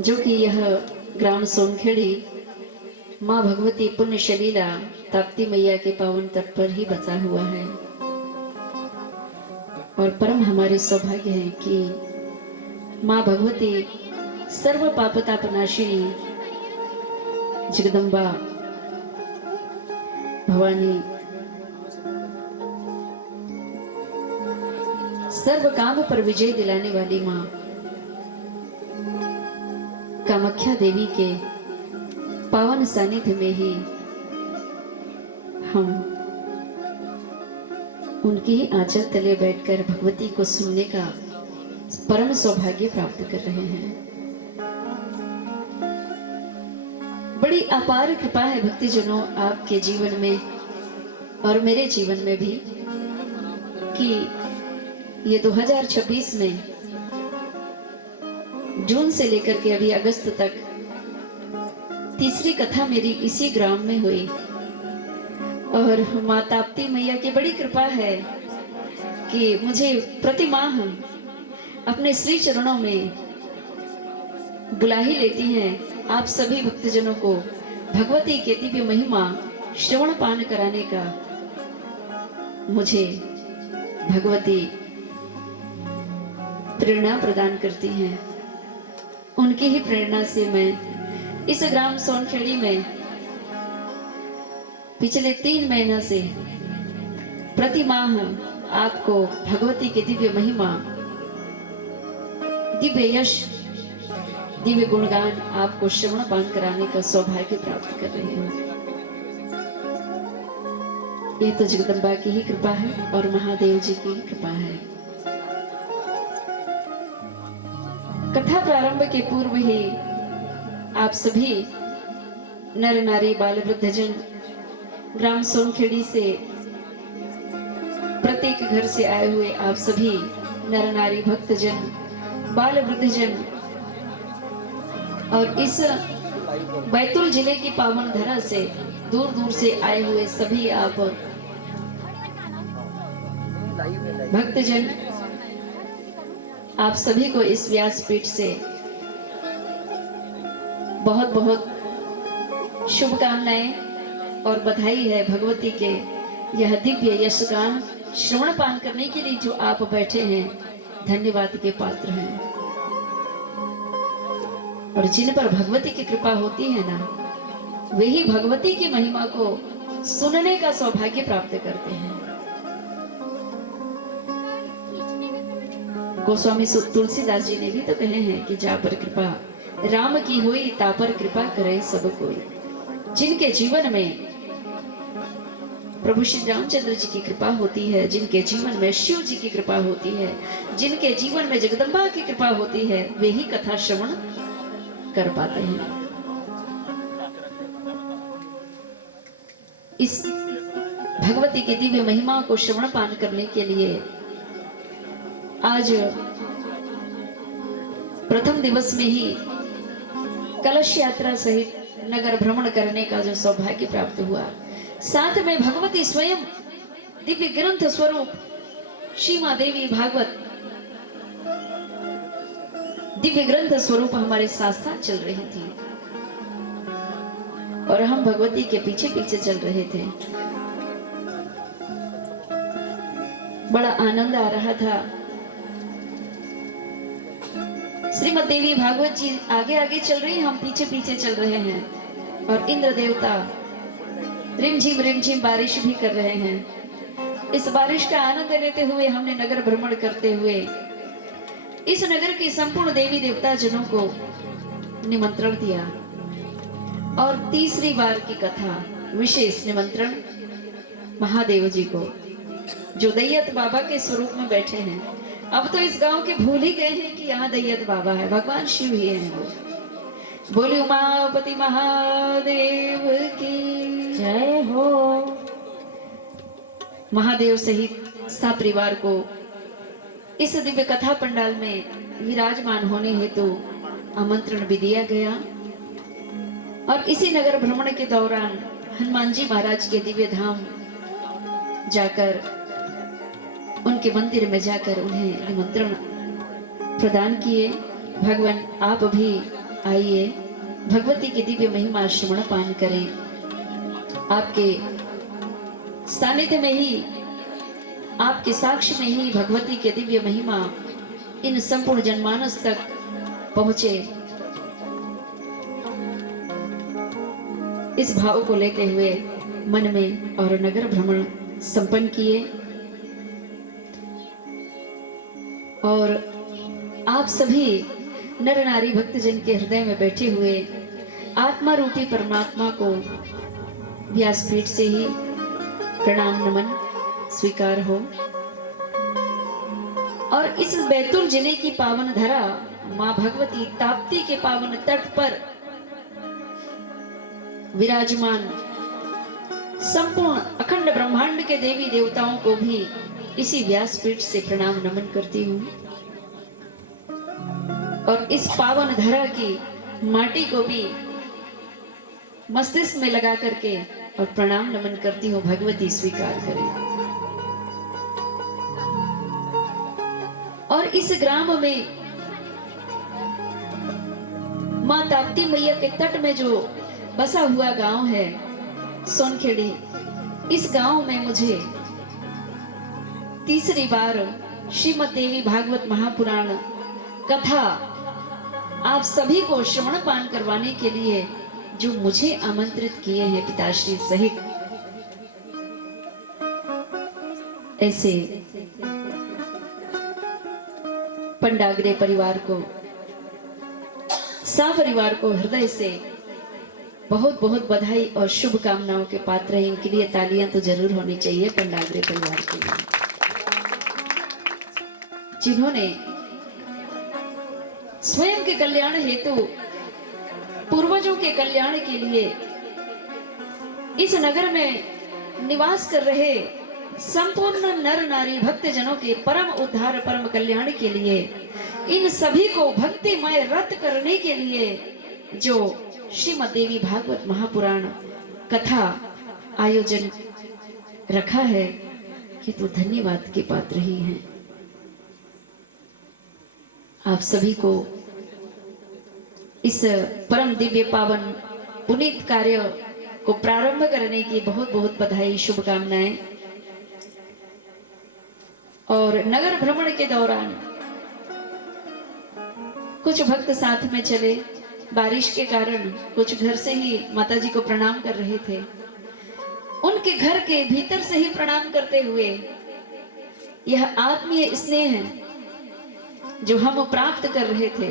जो कि यह ग्राम सोनखेड़ी माँ भगवती पुण्य शलीला ताप्ती मैया के पावन तट पर ही बसा हुआ है। और परम हमारे सौभाग्य है कि माँ भगवती सर्व पापतापनाशिनी जगदम्बा भवानी सर्व काम पर विजय दिलाने वाली माँ कामाख्या देवी के पावन सानिध्य में ही हम उनके ही आंचल तले बैठकर भगवती को सुनने का परम सौभाग्य प्राप्त कर रहे हैं। बड़ी अपार कृपा है भक्तिजनों आपके जीवन में और मेरे जीवन में भी कि ये 2026 में जून से लेकर के अभी अगस्त तक तीसरी कथा मेरी इसी ग्राम में हुई। और माँ ताप्ती मैया की बड़ी कृपा है कि मुझे प्रति माह अपने श्री चरणों में बुला ही लेती हैं आप सभी भक्तजनों को भगवती के दिव्य महिमा श्रवण पान कराने का। मुझे भगवती प्रेरणा प्रदान करती हैं। उनकी ही प्रेरणा से मैं इस ग्राम सोनखेड़ी में पिछले 3 महीना से प्रति माह आपको भगवती के दिव्य महिमा, दिव्य यश, दिव्य गुणगान आपको श्रवण पान कराने का सौभाग्य प्राप्त कर रही हूँ। यह तो जगदम्बा की ही कृपा है और महादेव जी की कृपा है। कथा प्रारंभ के पूर्व ही आप सभी नर नारी बाल वृद्धजन ग्राम सोनखेड़ी से प्रत्येक घर से आए हुए आप सभी नर नारी भक्तजन बाल वृद्धजन और इस बैतूल जिले की पावन धरा से दूर दूर से आए हुए सभी आप भक्तजन, आप सभी को इस व्यासपीठ से बहुत बहुत शुभकामनाएं और बधाई है। भगवती के यह दिव्य यशगान श्रवण पान करने के लिए जो आप बैठे हैं, धन्यवाद के पात्र हैं। और जिन पर भगवती की कृपा होती है ना, वे ही भगवती की महिमा को सुनने का सौभाग्य प्राप्त करते हैं। गोस्वामी तुलसीदास जी ने भी तो कहे हैं कि जा पर कृपा राम की हुई ता पर कृपा करे सब कोई। जिनके जीवन में प्रभु श्री रामचंद्र जी की कृपा होती है, जिनके जीवन में शिव जी की कृपा होती है, जिनके जीवन में जगदम्बा की कृपा होती है, वे ही कथा श्रवण कर पाते हैं। इस भगवती की दिव्य महिमा को श्रवण पान करने के लिए आज प्रथम दिवस में ही कलश यात्रा सहित नगर भ्रमण करने का जो सौभाग्य प्राप्त हुआ, साथ में भगवती स्वयं दिव्य ग्रंथ स्वरूप श्रीमा देवी भागवत दिव्य ग्रंथ स्वरूप हमारे साथ साथ चल रही थी और हम भगवती के पीछे पीछे चल रहे थे। बड़ा आनंद आ रहा था। श्रीमद देवी भागवत जी आगे आगे चल रही हैं, हम पीछे पीछे चल रहे हैं। और इंद्र देवता रिमझिम बारिश भी कर रहे हैं। इस बारिश का आनंद लेते हुए हमने नगर भ्रमण करते हुए इस नगर के संपूर्ण देवी देवता जनों को निमंत्रण दिया। और तीसरी बार की कथा विशेष निमंत्रण महादेव जी को, जो दैयत बाबा के स्वरूप में बैठे हैं। अब तो इस गांव के भूल ही गए हैं कि यहाँ दैयत बाबा है, भगवान शिव ही है वो। बोले उमापति महादेव की जय हो। महादेव सहित सपरिवार को इस दिव्य कथा पंडाल में विराजमान होने हेतु आमंत्रण भी दिया गया। और इसी नगर भ्रमण के दौरान हनुमान जी महाराज के दिव्य धाम जाकर, उनके मंदिर में जाकर उन्हें निमंत्रण प्रदान किए। भगवान आप भी आइए भगवती की दिव्य महिमा श्रवण पान करें। आपके सानिध्य में ही, आपके साक्ष्य में ही भगवती के दिव्य महिमा इन संपूर्ण जनमानस तक पहुंचे। इस भाव को लेते हुए मन में और नगर भ्रमण संपन्न किए और आप सभी नर नारी भक्तजन के हृदय में बैठे हुए आत्मा रूपी परमात्मा को व्यासपीठ से ही प्रणाम नमन स्वीकार हो। और इस बैतूल जिले की पावन धरा मां भगवती ताप्ती के पावन तट पर विराजमान संपूर्ण अखंड ब्रह्मांड के देवी देवताओं को भी इसी व्यासपीठ से प्रणाम नमन करती हूँ और इस पावन धरा की माटी को भी मस्तिष्क में लगा करके और प्रणाम नमन करती हूँ। भगवती स्वीकार करें। और इस ग्राम में मां ताप्ती मैया के तट में जो बसा हुआ गांव है सोनखेड़ी, इस गांव में मुझे तीसरी बार श्रीमद् देवी भागवत महापुराण कथा आप सभी को श्रवण पान करवाने के लिए जो मुझे आमंत्रित किए हैं पिताश्री सहित, ऐसे पंडाग्रे परिवार को, परिवार को हृदय से बहुत बहुत बधाई और शुभकामनाओं के पात्र हैं। इनके लिए तालियां तो जरूर होनी चाहिए पंडाग्रे परिवार के लिए, जिन्होंने स्वयं के कल्याण हेतु, पूर्वजों के कल्याण के लिए इस नगर में निवास कर रहे संपूर्ण नर नारी भक्तजनों के परम उद्धार परम कल्याण के लिए, इन सभी को भक्तिमय रत करने के लिए जो श्रीमद् देवी भागवत महापुराण कथा आयोजन रखा है, ये तो धन्यवाद के पात्र ही हैं। आप सभी को इस परम दिव्य पावन पुनीत कार्य को प्रारंभ करने की बहुत बहुत बधाई शुभकामनाएं। और नगर भ्रमण के दौरान कुछ भक्त साथ में चले, बारिश के कारण कुछ घर से ही माताजी को प्रणाम कर रहे थे। उनके घर के भीतर से ही प्रणाम करते हुए यह आत्मीय स्नेह जो हम प्राप्त कर रहे थे